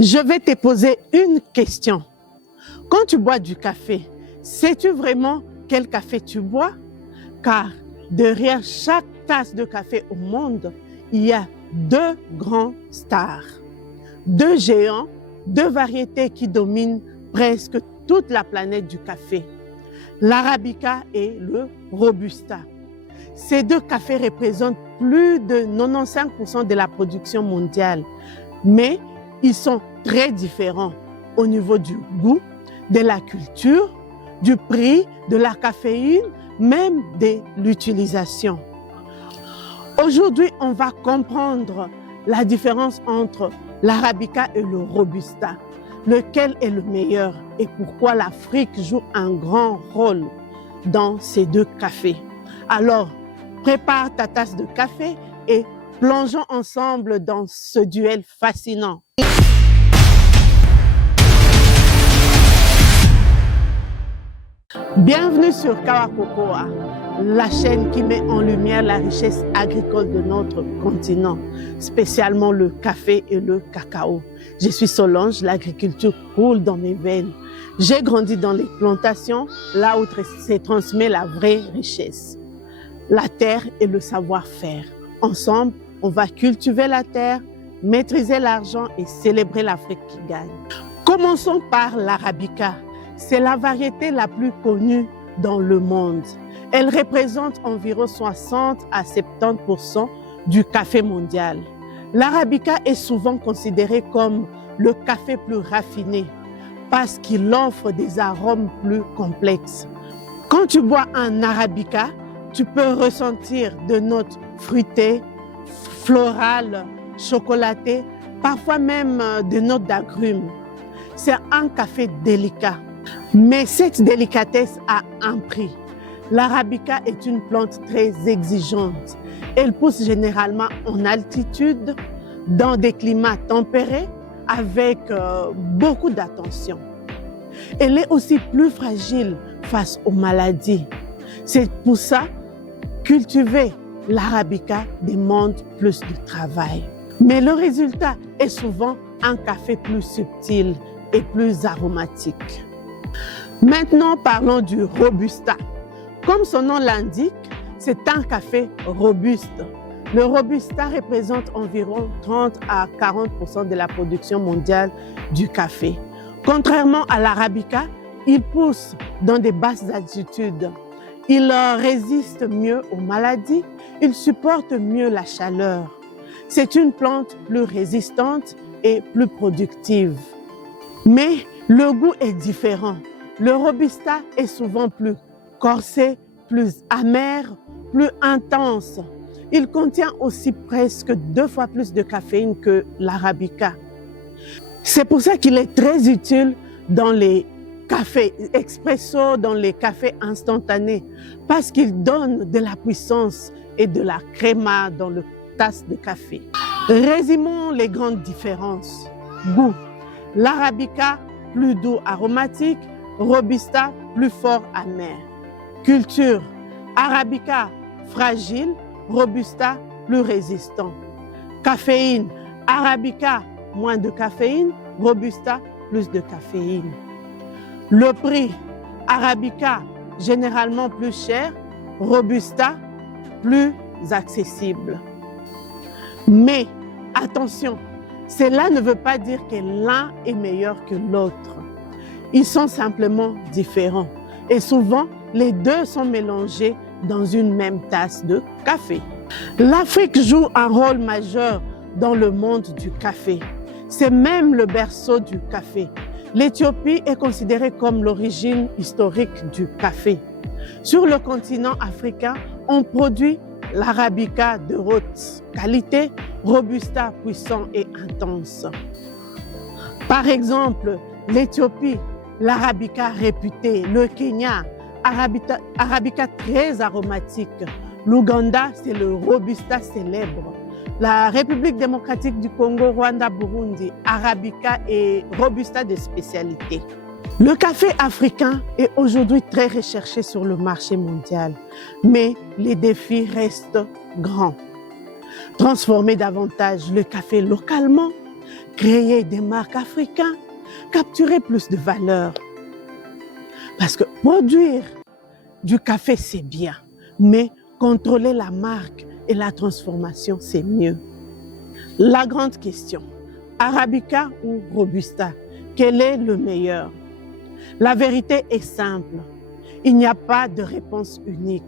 Je vais te poser une question. Quand tu bois du café, sais-tu vraiment quel café tu bois? Car derrière chaque tasse de café au monde, il y a deux grands stars, deux géants, deux variétés qui dominent presque toute la planète du café, l'Arabica et le Robusta. Ces deux cafés représentent plus de 95% de la production mondiale, mais ils sont très différents au niveau du goût, de la culture, du prix, de la caféine, même de l'utilisation. Aujourd'hui, on va comprendre la différence entre l'Arabica et le Robusta, lequel est le meilleur et pourquoi l'Afrique joue un grand rôle dans ces deux cafés. Alors, prépare ta tasse de café et plongeons ensemble dans ce duel fascinant. Bienvenue sur Kawakokoa, la chaîne qui met en lumière la richesse agricole de notre continent, spécialement le café et le cacao. Je suis Solange, l'agriculture coule dans mes veines. J'ai grandi dans les plantations, là où se transmet la vraie richesse. La terre et le savoir-faire. Ensemble, on va cultiver la terre, maîtriser l'argent et célébrer l'Afrique qui gagne. Commençons par l'Arabica. C'est la variété la plus connue dans le monde. Elle représente environ 60 à 70% du café mondial. L'Arabica est souvent considéré comme le café plus raffiné parce qu'il offre des arômes plus complexes. Quand tu bois un Arabica, tu peux ressentir des notes fruitées, florales, chocolatées, parfois même des notes d'agrumes. C'est un café délicat. Mais cette délicatesse a un prix. L'Arabica est une plante très exigeante. Elle pousse généralement en altitude, dans des climats tempérés, avec beaucoup d'attention. Elle est aussi plus fragile face aux maladies. C'est pour ça cultiver l'Arabica demande plus de travail. Mais le résultat est souvent un café plus subtil et plus aromatique. Maintenant, parlons du Robusta. Comme son nom l'indique, c'est un café robuste. Le Robusta représente environ 30 à 40% de la production mondiale du café. Contrairement à l'Arabica, il pousse dans des basses altitudes. Il résiste mieux aux maladies, il supporte mieux la chaleur. C'est une plante plus résistante et plus productive. Mais le goût est différent. Le Robusta est souvent plus corsé, plus amer, plus intense. Il contient aussi presque 2 fois plus de caféine que l'Arabica. C'est pour ça qu'il est très utile dans les cafés expresso, dans les cafés instantanés, parce qu'il donne de la puissance et de la créma dans le tasse de café. Résumons les grandes différences. Goût. L'Arabica, plus doux aromatique, Robusta, plus fort amer. Culture. Arabica, fragile, Robusta, plus résistant. Caféine. Arabica, moins de caféine, Robusta, plus de caféine. Le prix. Arabica, généralement plus cher, Robusta, plus accessible. Mais attention, cela ne veut pas dire que l'un est meilleur que l'autre. Ils sont simplement différents et souvent les deux sont mélangés dans une même tasse de café. L'Afrique joue un rôle majeur dans le monde du café. C'est même le berceau du café. L'Éthiopie est considérée comme l'origine historique du café. Sur le continent africain, on produit l'Arabica de haute qualité, Robusta puissant et intense. Par exemple, l'Éthiopie, l'Arabica réputé, le Kenya, Arabica très aromatique. L'Ouganda, c'est le Robusta célèbre. La République démocratique du Congo, Rwanda, Burundi, Arabica et Robusta de spécialité. Le café africain est aujourd'hui très recherché sur le marché mondial, mais les défis restent grands. Transformer davantage le café localement, créer des marques africaines, capturer plus de valeur. Parce que produire du café, c'est bien, mais contrôler la marque et la transformation, c'est mieux. La grande question, Arabica ou Robusta, quel est le meilleur? La vérité est simple, il n'y a pas de réponse unique.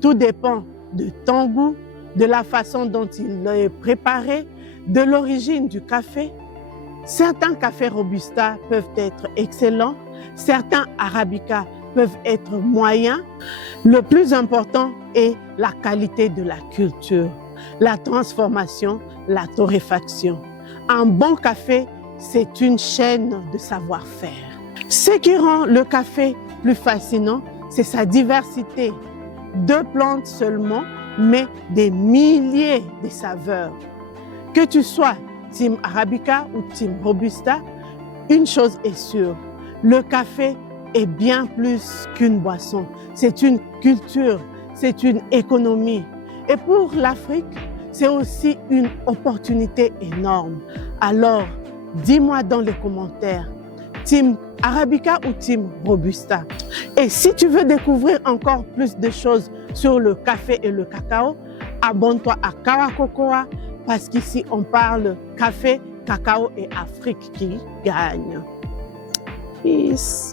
Tout dépend de ton goût, de la façon dont il est préparé, de l'origine du café. Certains cafés Robusta peuvent être excellents, certains Arabica peuvent être moyens. Le plus important est la qualité de la culture, la transformation, la torréfaction. Un bon café, c'est une chaîne de savoir-faire. Ce qui rend le café plus fascinant, c'est sa diversité. 2 plantes seulement, mais des milliers de saveurs. Que tu sois Team Arabica ou Team Robusta, une chose est sûre, le café est bien plus qu'une boisson. C'est une culture, c'est une économie. Et pour l'Afrique, c'est aussi une opportunité énorme. Alors, dis-moi dans les commentaires, Team Arabica ou Team Robusta? Et si tu veux découvrir encore plus de choses sur le café et le cacao, abonne-toi à Kawa Cocoa parce qu'ici on parle café, cacao et Afrique qui gagne. Peace.